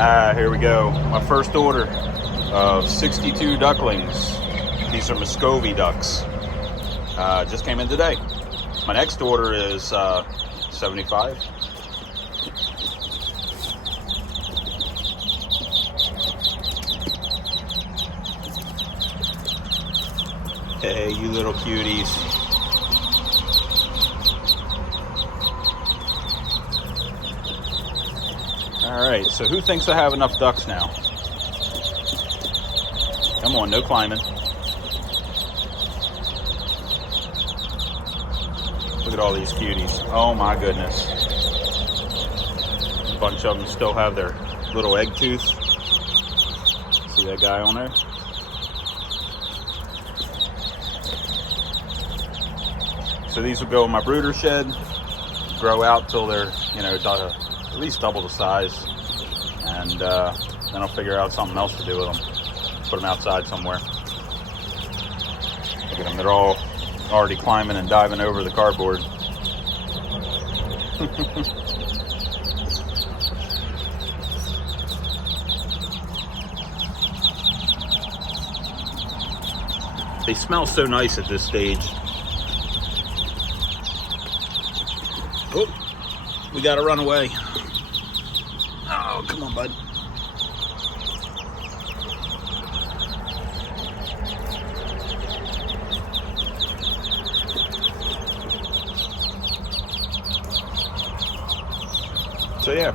Here we go. My first order of 62 ducklings. These are Muscovy ducks. Just came in today. My next order is 75. Hey, you little cuties. Alright, so who thinks I have enough ducks now? Come on, no climbing. Look at all these cuties. Oh my goodness. A bunch of them still have their little egg tooth. See that guy on there? So these will go in my brooder shed, grow out till they're, at least double the size, and then I'll figure out something else to do with them. Put them outside somewhere. Look at them, they're all already climbing and diving over the cardboard. They smell so nice at this stage. Oh, we gotta run away. Oh, come on, bud. So yeah,